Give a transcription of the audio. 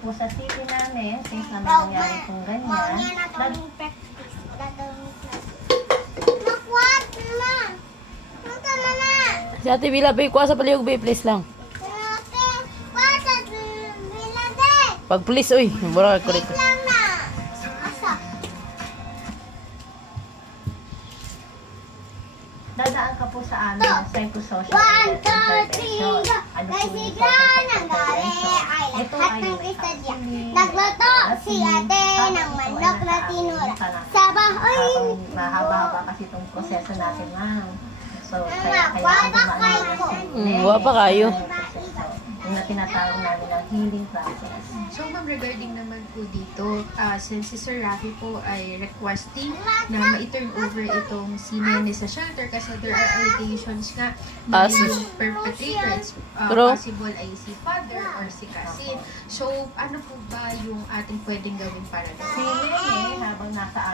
po sa city namin, since na may nangyari kong ganyan, Si Ate Bila, bay, kuha sa palihog, bay, please lang. Pag please, uy, mura ko rito. dadaan ka po sa amin ng psychosocial intervention. Ano po yung intervention? Ito ay Nagluto si ate ng manok na tinura. Sabah, uy! Mahaba-haba kasi itong proseso natin, ma'am. So, kaya Wala kayo ko. Wala pa kayo. Yung na tinatawag namin ang healing process. So, ma'am, regarding naman po dito, since si Sir Rafi po ay requesting na ma-turn over itong si Nene sa shelter kasi there are allegations nga na yung perpetrator, it's possible ay si father or si cousin. So, ano po ba yung ating pwedeng gawin para doon? Si Nene, habang nasa